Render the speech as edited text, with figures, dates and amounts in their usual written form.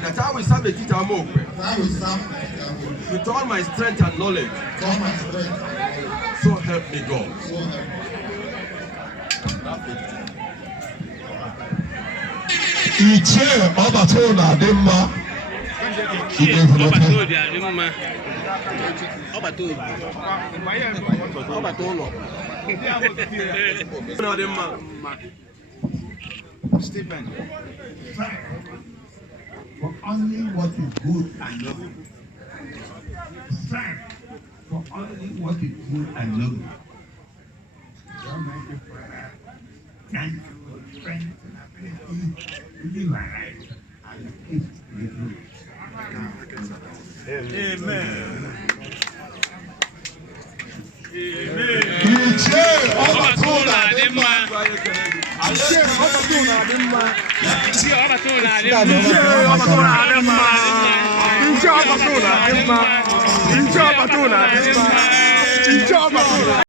That I will serve a teacher more with all my strength and knowledge. So help me God. Ichie Obatona Dimma. Stephen. For only what is good and noble. Strive for only what is good and noble. Almighty Father, thank you for strength and ability to live our life and keep the good. Amen. Ichie Obatona Dimma. Ichie Obatona Dimma. Ichie Obatona Dimma. Ichie Obatona Dimma.